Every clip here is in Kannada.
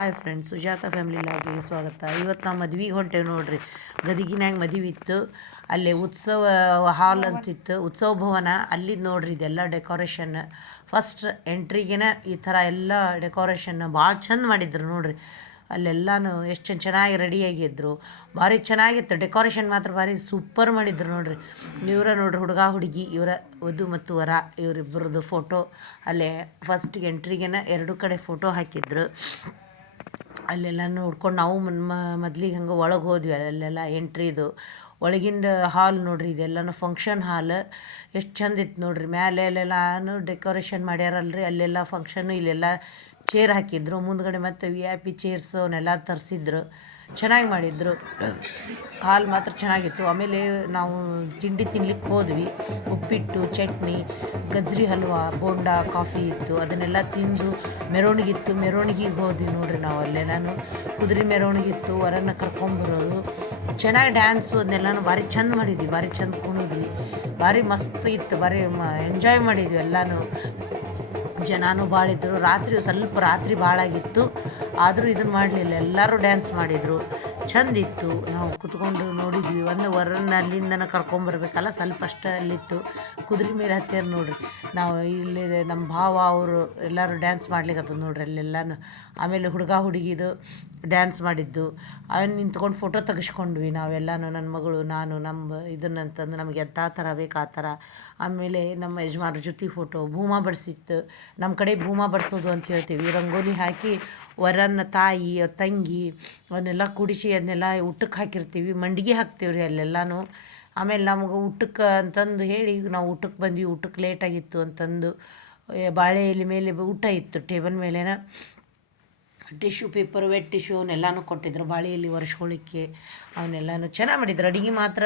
ಹಾಯ್ ಫ್ರೆಂಡ್ಸ್, ಸುಜಾತ ಫ್ಯಾಮಿಲಿ ಲಾಗಿಗೆ ಸ್ವಾಗತ. ಇವತ್ತು ನಾವು ಮದ್ವೆಗೆ ಹೊಂಟೇವೆ ನೋಡ್ರಿ. ಗದಗಿನಾಗ ಮದುವೆ ಇತ್ತು. ಅಲ್ಲಿ ಉತ್ಸವ ಹಾಲ್ ಅಂತಿತ್ತು, ಉತ್ಸವ ಭವನ. ಅಲ್ಲಿದ್ದು ನೋಡ್ರಿ ಇದೆಲ್ಲ ಡೆಕೋರೇಷನ್. ಫಸ್ಟ್ ಎಂಟ್ರಿಗೆನ ಈ ಥರ ಎಲ್ಲ ಡೆಕೋರೇಷನ್ ಭಾಳ ಚಂದ ಮಾಡಿದ್ರು ನೋಡ್ರಿ. ಅಲ್ಲೆಲ್ಲನೂ ಎಷ್ಟು ಚೆನ್ನಾಗಿ ರೆಡಿಯಾಗಿದ್ರು. ಭಾರಿ ಚೆನ್ನಾಗಿತ್ತು ಡೆಕೋರೇಷನ್, ಮಾತ್ರ ಭಾರಿ ಸೂಪರ್ ಮಾಡಿದ್ರು ನೋಡ್ರಿ. ಇವರ ನೋಡ್ರಿ ಹುಡುಗ ಹುಡುಗಿ, ಇವರ ವಧು ಮತ್ತು ವರ, ಇವರಿಬ್ಬರದ್ದು ಫೋಟೋ ಅಲ್ಲೇ ಫಸ್ಟಿಗೆ ಎಂಟ್ರಿಗೆನ ಎರಡು ಕಡೆ ಫೋಟೋ ಹಾಕಿದ್ರು. ಅಲ್ಲೆಲ್ಲ ನೋಡ್ಕೊಂಡು ನಾವು ಮೊದ್ಲಿಗೆ ಹಂಗೆ ಒಳಗೆ ಹೋದ್ವಿ. ಅಲ್ಲೆಲ್ಲ ಎಂಟ್ರಿದು ಒಳಗಿಂದ ಹಾಲ್ ನೋಡ್ರಿ, ಇದೆಲ್ಲನೂ ಫಂಕ್ಷನ್ ಹಾಲ್. ಎಷ್ಟು ಚಂದ ಇತ್ತು ನೋಡ್ರಿ. ಮೇಲೆ ಅಲ್ಲೆಲ್ಲನೂ ಡೆಕೋರೇಷನ್ ಮಾಡ್ಯಾರಲ್ರಿ. ಅಲ್ಲೆಲ್ಲ ಫಂಕ್ಷನ್ನು, ಇಲ್ಲೆಲ್ಲ ಚೇರ್ ಹಾಕಿದ್ರು ಮುಂದ್ಗಡೆ. ಮತ್ತು VIP ಚೇರ್ಸ್ ಅವನ್ನೆಲ್ಲ ತರಿಸಿದ್ರು, ಚೆನ್ನಾಗಿ ಮಾಡಿದ್ರು. ಹಾಲ್ ಮಾತ್ರ ಚೆನ್ನಾಗಿತ್ತು. ಆಮೇಲೆ ನಾವು ತಿಂಡಿ ತಿನ್ಲಿಕ್ಕೆ ಹೋದ್ವಿ. ಉಪ್ಪಿಟ್ಟು, ಚಟ್ನಿ, ಗಜ್ರಿ ಹಲ್ವಾ, ಬೋಂಡ, ಕಾಫಿ ಇತ್ತು. ಅದನ್ನೆಲ್ಲ ತಿಂದು ಮೆರವಣಿಗೆ ಇತ್ತು. ಮೆರವಣಿಗೆಗೆ ಹೋದ್ವಿ ನೋಡ್ರಿ ನಾವು. ಅಲ್ಲೆಲ್ಲನೂ ಕುದುರೆ ಮೆರವಣಿಗೆ ಇತ್ತು, ವರನ್ನ ಕರ್ಕೊಂಬರೋದು. ಚೆನ್ನಾಗಿ ಡ್ಯಾನ್ಸು ಅದನ್ನೆಲ್ಲನೂ ಭಾರಿ ಚಂದ ಮಾಡಿದ್ವಿ. ಭಾರಿ ಚಂದ ಕುಣಿದ್ವಿ. ಭಾರಿ ಮಸ್ತ್ ಇತ್ತು. ಭಾರಿ ಎಂಜಾಯ್ ಮಾಡಿದ್ವಿ ಎಲ್ಲನೂ. ಜನನೂ ಭಾಳ ಇದ್ದರು. ರಾತ್ರಿ ಭಾಳಾಗಿತ್ತು, ಆದರೂ ಇದನ್ನು ಮಾಡಲಿಲ್ಲ. ಎಲ್ಲರೂ ಡ್ಯಾನ್ಸ್ ಮಾಡಿದರು, ಚಂದಿತ್ತು. ನಾವು ಕುತ್ಕೊಂಡು ನೋಡಿದ್ವಿ. ಒಂದು ವರನ್ನ ಅಲ್ಲಿಂದನೇ ಕರ್ಕೊಂಬರ್ಬೇಕಲ್ಲ, ಸ್ವಲ್ಪ ಅಷ್ಟೇ ಅಲ್ಲಿತ್ತು. ಕುದುರೆ ಮೇಲೆ ಹತ್ಯಾರ ನೋಡ್ರಿ. ನಾವು ಇಲ್ಲಿ ನಮ್ಮ ಭಾವ ಅವರು ಎಲ್ಲರೂ ಡ್ಯಾನ್ಸ್ ಮಾಡ್ಲಿಕ್ಕತ್ತದ ನೋಡ್ರಿ ಅಲ್ಲೆಲ್ಲನೂ. ಆಮೇಲೆ ಹುಡುಗ ಹುಡುಗಿದು ಡ್ಯಾನ್ಸ್ ಮಾಡಿದ್ದು ಅವನ್ನ ನಿಂತ್ಕೊಂಡು ಫೋಟೋ ತೆಗಿಸ್ಕೊಂಡ್ವಿ ನಾವೆಲ್ಲನೂ. ನನ್ನ ಮಗಳು, ನಾನು, ನಮ್ಮ ಇದನ್ನಂತಂದು ನಮಗೆ ಎಂಥ ಥರ ಬೇಕು ಆ ಥರ. ಆಮೇಲೆ ನಮ್ಮ ಯಜಮಾನ್ರ ಜೊತೆ ಫೋಟೋ. ಭೂಮಾ ಬಡಿಸಿತ್ತು. ನಮ್ಮ ಕಡೆ ಭೂಮಾ ಬಡಿಸೋದು ಅಂತ ಹೇಳ್ತೀವಿ. ರಂಗೋಲಿ ಹಾಕಿ ವರನ್ನ ತಾಯಿ ತಂಗಿ ಅವನ್ನೆಲ್ಲ ಕೂಡಿಸಿ ಅದನ್ನೆಲ್ಲ ಊಟಕ್ಕೆ ಹಾಕಿರ್ತೀವಿ. ಮಂಡಿಗೆ ಹಾಕ್ತೀವಿ ರೀ ಅಲ್ಲೆಲ್ಲನೂ. ಆಮೇಲೆ ನಮ್ಗೆ ಊಟಕ್ಕೆ ಅಂತಂದು ಹೇಳಿ ನಾವು ಊಟಕ್ಕೆ ಬಂದ್ವಿ. ಊಟಕ್ಕೆ ಲೇಟಾಗಿತ್ತು ಅಂತಂದು ಬಾಳೆ ಎಲೆ ಮೇಲೆ ಊಟ ಇತ್ತು ಟೇಬಲ್ ಮೇಲೆನ. ಟಿಶ್ಯೂ ಪೇಪರ್, ವೆಟ್ ಟಿಶ್ಯೂ ಅವನ್ನೆಲ್ಲನೂ ಕೊಟ್ಟಿದ್ರು ಬಾಳೆ ಎಲೆ ಒರೆಸ್ಕೊಳ್ಳಿಕ್ಕೆ. ಅವನ್ನೆಲ್ಲನೂ ಚೆನ್ನಾಗಿ ಮಾಡಿದ್ರು. ಅಡುಗೆ ಮಾತ್ರ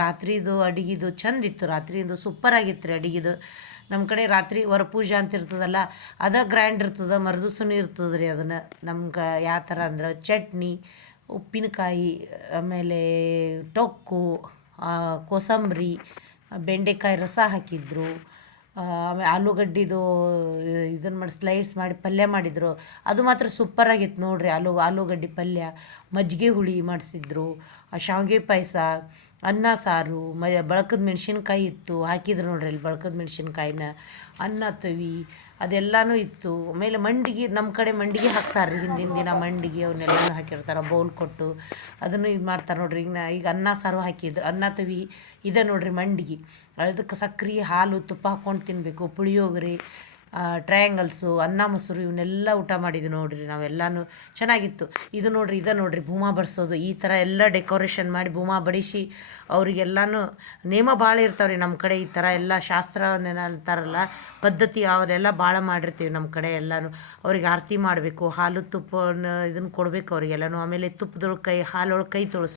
ರಾತ್ರಿದು ಅಡುಗೆದು ಚಂದಿತ್ತು. ರಾತ್ರಿದು ಸೂಪರಾಗಿತ್ತು ರೀ ಅಡುಗೆದು. ನಮ್ಮ ಕಡೆ ರಾತ್ರಿ ವರಪೂಜೆ ಅಂತ ಇರ್ತದಲ್ಲ, ಅದು ಗ್ರ್ಯಾಂಡ್ ಇರ್ತದೆ. ಮರುದಿವ್ಸನೂ ಇರ್ತದೆ ರೀ. ಅದನ್ನು ನಮ್ಗೆ ಯಾವ ಥರ ಅಂದ್ರೆ ಚಟ್ನಿ, ಉಪ್ಪಿನಕಾಯಿ, ಆಮೇಲೆ ಟೊಕ್ಕು, ಕೋಸಂಬರಿ, ಬೆಂಡೆಕಾಯಿ ರಸ ಹಾಕಿದ್ರು. ಆಮೇಲೆ ಆಲೂಗಡ್ಡಿದು ಇದನ್ನು ಮಾಡಿ ಸ್ಲೈಸ್ ಮಾಡಿ ಪಲ್ಯ ಮಾಡಿದರು. ಅದು ಮಾತ್ರ ಸೂಪರಾಗಿತ್ತು ನೋಡ್ರಿ. ಆಲೂಗಡ್ಡೆ ಪಲ್ಯ, ಮಜ್ಜಿಗೆ ಹುಳಿ ಮಾಡಿಸಿದ್ರು, ಶಾವಿಗೆ ಪಾಯಸ, ಅನ್ನ ಸಾರು, ಬಳಕದ ಮೆಣಸಿನ್ಕಾಯಿ ಇತ್ತು, ಹಾಕಿದ್ರು ನೋಡ್ರಿ ಅಲ್ಲಿ ಬಳಕದ ಮೆಣಸಿನ್ಕಾಯಿನ. ಅನ್ನ ತವಿ ಅದೆಲ್ಲನೂ ಇತ್ತು. ಆಮೇಲೆ ಮಂಡಿಗೆ, ನಮ್ಮ ಕಡೆ ಮಂಡಿಗೆ ಹಾಕ್ತಾರೆ ರೀ. ಹಿಂದಿನ ದಿನ ಮಂಡಿಗೆ ಅವನ್ನೆಲ್ಲನೂ ಹಾಕಿರ್ತಾರೆ ಬೌಲ್ ಕೊಟ್ಟು. ಅದನ್ನು ಇದು ಮಾಡ್ತಾರೆ ನೋಡ್ರಿ. ಈಗ ಅನ್ನ ಸಾರು ಹಾಕಿದ್ರು. ಅನ್ನ ತವಿ ಇದೆ ನೋಡ್ರಿ ಮಂಡಿಗೆ. ಅದಕ್ಕೆ ಸಕ್ರೆ, ಹಾಲು, ತುಪ್ಪ ಹಾಕ್ಕೊಂಡು ತಿನ್ನಬೇಕು. ಪುಳಿಯೋಗರೆ, ಟ್ರಯಾಂಗಲ್ಸು, ಅನ್ನ ಮೊಸರು ಇವನ್ನೆಲ್ಲ ಊಟ ಮಾಡಿದ್ವಿ ನೋಡ್ರಿ ನಾವೆಲ್ಲನೂ. ಚೆನ್ನಾಗಿತ್ತು. ಇದು ನೋಡ್ರಿ ಭೂಮಾ ಬಡಿಸೋದು. ಈ ಥರ ಎಲ್ಲ ಡೆಕೋರೇಷನ್ ಮಾಡಿ ಭೂಮಾ ಬಡಿಸಿ ಅವರಿಗೆಲ್ಲನೂ ನೇಮ ಭಾಳ ಇರ್ತಾವೆ ರೀ ನಮ್ಮ ಕಡೆ. ಈ ಥರ ಎಲ್ಲ ಶಾಸ್ತ್ರವನ್ನೆಲ್ಲ ಅಂತಾರಲ್ಲ, ಪದ್ಧತಿ ಅವರೆಲ್ಲ ಭಾಳ ಮಾಡಿರ್ತೀವಿ ನಮ್ಮ ಕಡೆ ಎಲ್ಲನೂ. ಅವ್ರಿಗೆ ಆರತಿ ಮಾಡಬೇಕು, ಹಾಲು ತುಪ್ಪವನ್ನು ಇದನ್ನು ಕೊಡಬೇಕು ಅವ್ರಿಗೆಲ್ಲನೂ. ಆಮೇಲೆ ತುಪ್ಪದೊಳಗೆ ಹಾಲೊಳಗೆ ಕೈ ತೊಳಸ್ಬೇಕು.